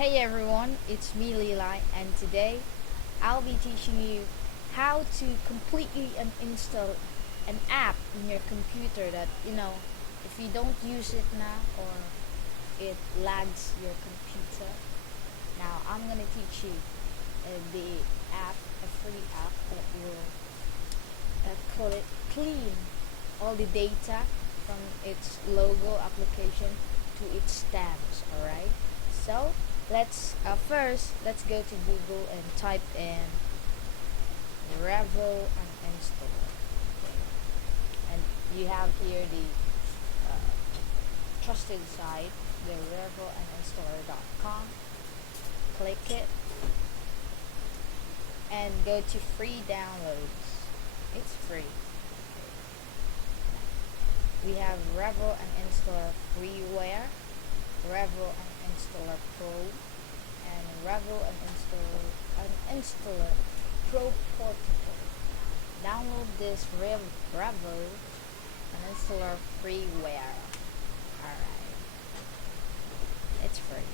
Hey everyone, it's me Lilay, and today I'll be teaching you how to completely uninstall an app in your computer that if you don't use it now or it lags your computer. Now I'm gonna teach you the app, a free app that will clean all the data from its logo application to its stamps. Alright, so let's go to Google and type in Revel Uninstall. Okay. And you have here the trusted site, the reveluninstaller.com. Click it and go to free downloads. It's free. We have Revel Uninstaller Freeware, Revel Uninstaller Pro, and Revel Uninstaller Pro Portable. Download this Revel Uninstaller Freeware. Alright, it's free.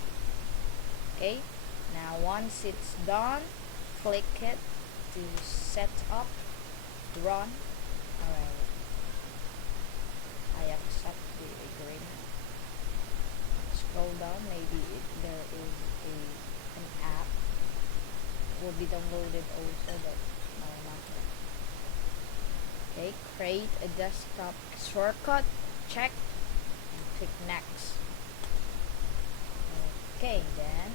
Okay, now once it's done, click it to set up, run. Alright, I accept the agreement. Scroll down, maybe there is an app will be downloaded also, but no, not yet. Okay, create a desktop shortcut, check, and click next. Okay, then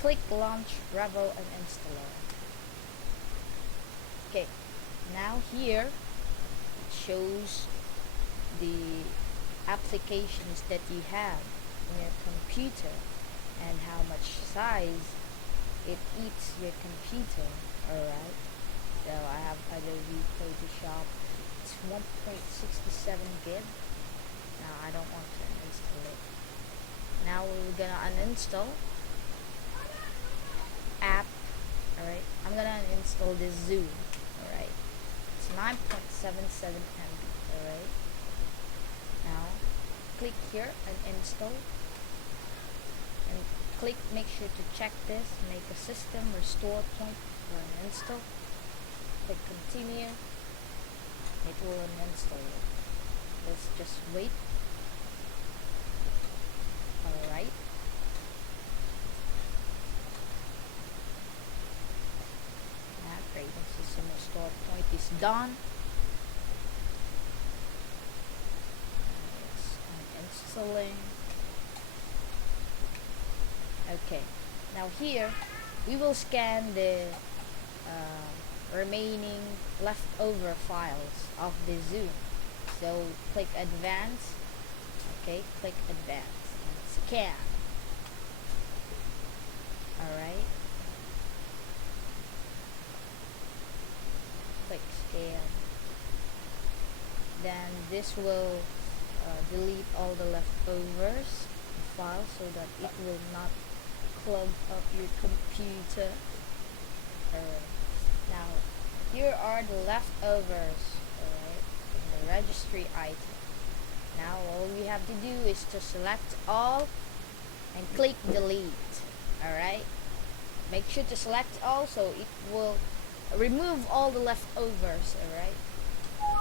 click launch Revel Uninstaller. Okay, now here it shows the applications that you have in your computer and how much size it eats your computer. Alright, so I have Adobe Photoshop. It's 1.67 gig. Now I don't want to uninstall it. Now we're gonna uninstall app. Alright, I'm gonna uninstall this Zoom. Alright, it's 9.77 MB. Alright, now click here and install, and make sure to check this, make a system restore point for an install. Click continue, it will uninstall it. Let's just wait. Alright, now creating system restore point is done. It's uninstalling. Okay, now here we will scan the remaining leftover files of the Zoom. So click advance. Okay, click advance and scan. Alright, click scan. Then this will delete all the leftovers files so that it will not clog up your computer. Now here are the leftovers, alright, in the registry item. Now all we have to do is to select all and click delete. Alright, make sure to select all so it will remove all the leftovers. Alright,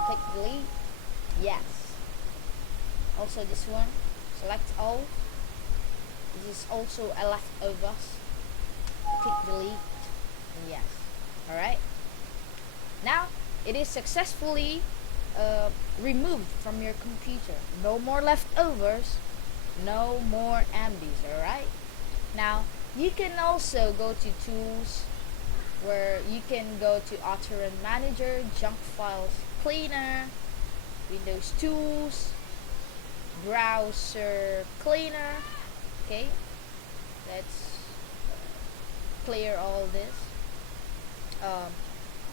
click delete. Yes. Also this one, select all. This is also a leftovers. Click delete. Yes. Alright, now it is successfully removed from your computer. No more leftovers, no more MBs. Alright, now you can also go to tools, where you can go to auto run manager, junk files cleaner, Windows tools, browser cleaner. Okay, let's clear all this.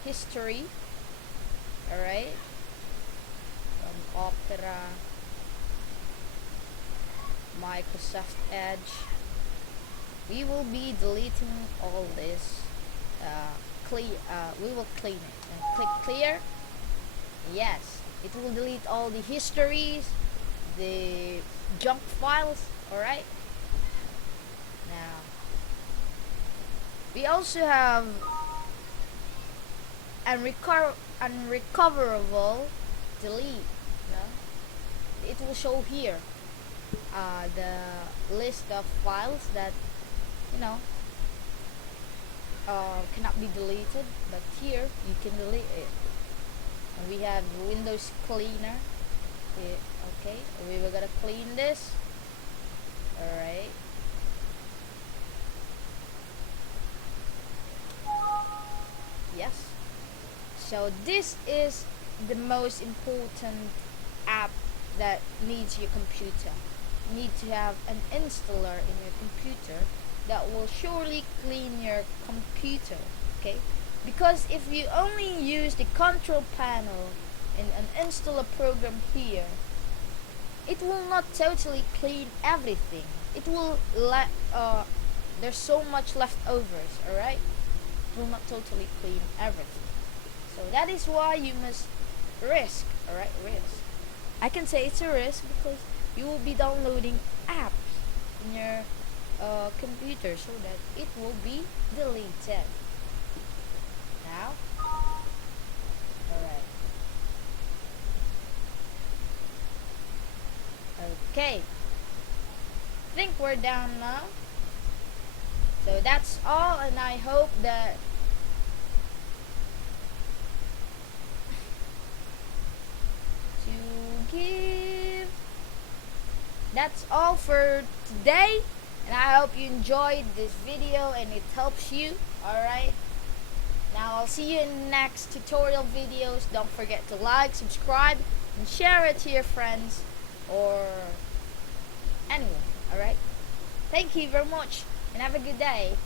History. Alright, Opera, Microsoft Edge. We will be deleting all this. We will clean it and click clear. Yes, it will delete all the histories, the junk files. Alright, now we also have unrecoverable delete. No? It will show here the list of files that you know cannot be deleted, but here you can delete it. And we have Windows Cleaner. Okay, so we were gonna clean this. Alright. Yes. So this is the most important app that needs your computer. You need to have an installer in your computer that will surely clean your computer. Okay, because if you only use the control panel and install a program here, it will not totally clean everything. It will there's so much leftovers. All right, it will not totally clean everything. So that is why you must risk. All right, risk. I can say it's a risk because you will be downloading apps in your computer so that it will be deleted. Now, alright. Okay. I think we're done now. So that's all, and I hope that to give. That's all for today, and I hope you enjoyed this video and it helps you. Alright. Now I'll see you in the next tutorial videos. Don't forget to like, subscribe, and share it to your friends or anyone. Alright? Thank you very much and have a good day.